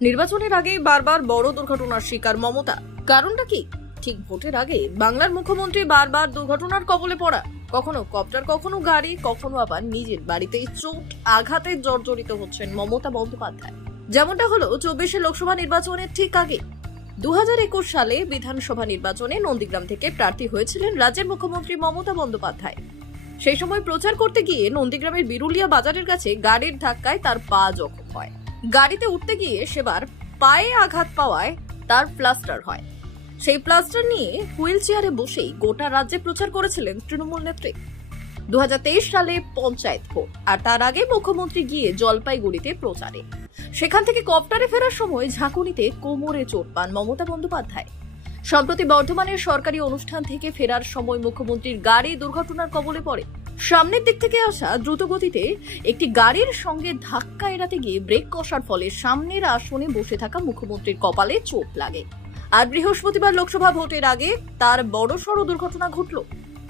নির্বাচনের আগে বারবার বড় দুর্ঘটনার শিকার মমতা। কারণটা কি? ঠিক ভোটের আগে বাংলার মুখ্যমন্ত্রী বারবার দুর্ঘটনার কবলে পড়া, কখনো কপ্টার, কখনো গাড়ি, কখনো আবার নিজের বাড়িতেই চোট আঘাতে জর্জরিত হচ্ছেন মমতা বন্দ্যোপাধ্যায়। যেমনটা হলো 24 লোকসভা নির্বাচনের ঠিক আগে। 2021 সালে বিধানসভা নির্বাচনে নন্দীগ্রাম থেকে প্রার্থী হয়েছিলেন রাজ্যের মুখ্যমন্ত্রী মমতা বন্দ্যোপাধ্যায়। সেই সময় প্রচার করতে গিয়ে নন্দীগ্রামের বিরুলিয়া বাজারের কাছে গাড়ির ধাক্কায় তার পা জখম হয়। গাড়িতে উঠতে গিয়ে সেবার পায়ে আঘাত পাওয়ায় তার প্লাস্টার হয়। সেই প্লাস্টার নিয়ে হুইল চেয়ারে বসেই গোটা রাজ্যে প্রচার করেছিলেন তৃণমূল নেত্রী। 2023 সালে পঞ্চায়েত ভোট, আর তার আগে মুখ্যমন্ত্রী গিয়ে জলপাইগুড়িতে প্রচারে। সেখান থেকে কপ্টারে ফেরার সময় ঝাঁকুনিতে কোমরে চোট পান মমতা বন্দ্যোপাধ্যায়। সম্প্রতি বর্ধমানের সরকারি অনুষ্ঠান থেকে ফেরার সময় মুখ্যমন্ত্রীর গাড়ি দুর্ঘটনার কবলে পড়ে। সামনের দিক থেকে আসা দ্রুত গতিতে একটি গাড়ির সঙ্গে ধাক্কা এড়াতে গিয়ে ব্রেক কষার ফলে সামনের আসনে বসে থাকা মুখ্যমন্ত্রীর কপালে চোট লাগে। আর বৃহস্পতিবার লোকসভা ভোটের আগে তার বড়সড় দুর্ঘটনা ঘটল।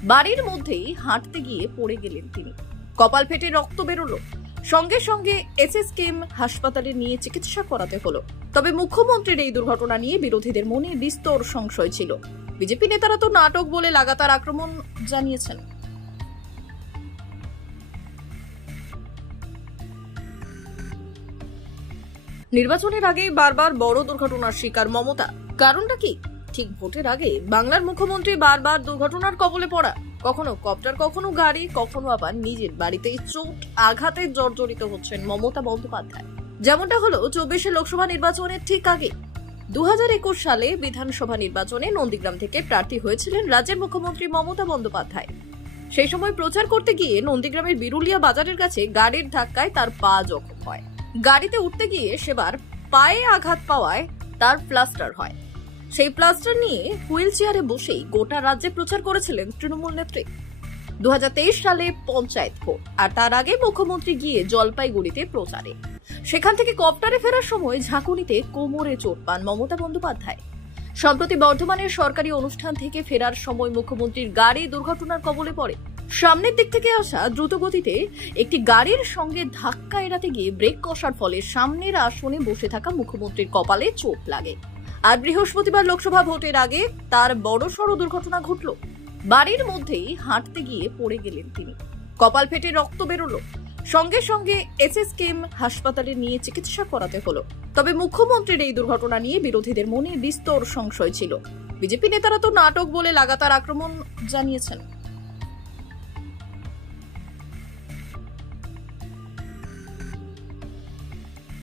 বাড়ির মধ্যেই হাঁটতে গিয়ে পড়ে গেলেন তিনি। কপাল ফেটে রক্ত বেরোলো। সঙ্গে সঙ্গে এসএসকেএম হাসপাতালে নিয়ে চিকিৎসা করাতে হলো। তবে মুখ্যমন্ত্রীর এই দুর্ঘটনা নিয়ে বিরোধীদের মনে বিস্তর সংশয় ছিল। বিজেপি নেতারা তো নাটক বলে লাগাতার আক্রমণ জানিয়েছেন। নির্বাচনের আগে বারবার বড় দুর্ঘটনার শিকার মমতা। কারণটা কি? ঠিক ভোটের আগে বাংলার মুখ্যমন্ত্রী বারবার দুর্ঘটনার কবলে পড়া, কখনো কপ্টার, কখনো গাড়ি, কখনো আবার নিজের বাড়িতেই চোট আঘাতে জর্জরিত হচ্ছেন মমতা বন্দ্যোপাধ্যায়। যেমনটা হলো 24 লোকসভা নির্বাচনের ঠিক আগে। 2021 সালে বিধানসভা নির্বাচনে নন্দীগ্রাম থেকে প্রার্থী হয়েছিলেন রাজ্যের মুখ্যমন্ত্রী মমতা বন্দ্যোপাধ্যায়। সেই সময় প্রচার করতে গিয়ে নন্দীগ্রামের বিরুলিয়া বাজারের কাছে গাড়ির ধাক্কায় তার পা জখম হয়। গাড়িতে উঠতে গিয়ে সেবার পায়ে আঘাত পাওয়ায় তার প্লাস্টার হয়। সেই প্লাস্টার নিয়ে হুইল চেয়ারে বসেই গোটা রাজ্যে প্রচার করেছিলেন তৃণমূল নেত্রী। 2023 সালে পঞ্চায়েত ভোট, আর তার আগে মুখ্যমন্ত্রী গিয়ে জলপাইগুড়িতে প্রচারে। সেখান থেকে কপ্টারে ফেরার সময় ঝাঁকুনিতে কোমরে চোট পান মমতা বন্দ্যোপাধ্যায়। সম্প্রতি বর্ধমানের সরকারি অনুষ্ঠান থেকে ফেরার সময় মুখ্যমন্ত্রীর গাড়ি দুর্ঘটনার কবলে পড়ে। সামনের দিক থেকে আসা দ্রুত গতিতে একটি গাড়ির সঙ্গে ধাক্কা এড়াতে গিয়ে ব্রেক কষার ফলে সামনের আসনে বসে থাকা মুখ্যমন্ত্রীর কপালে চোট লাগে। আর বৃহস্পতিবার লোকসভা ভোটের আগে তার বড়সড় দুর্ঘটনা ঘটল। বাড়ির মধ্যেই হাঁটতে গিয়ে পড়ে গেলেন তিনি। কপাল ফেটে রক্ত বেরোলো। সঙ্গে সঙ্গে এসএসকেএম হাসপাতালে নিয়ে চিকিৎসা করাতে হলো। তবে মুখ্যমন্ত্রীর এই দুর্ঘটনা নিয়ে বিরোধীদের মনে বিস্তর সংশয় ছিল। বিজেপি নেতারা তো নাটক বলে লাগাতার আক্রমণ জানিয়েছেন।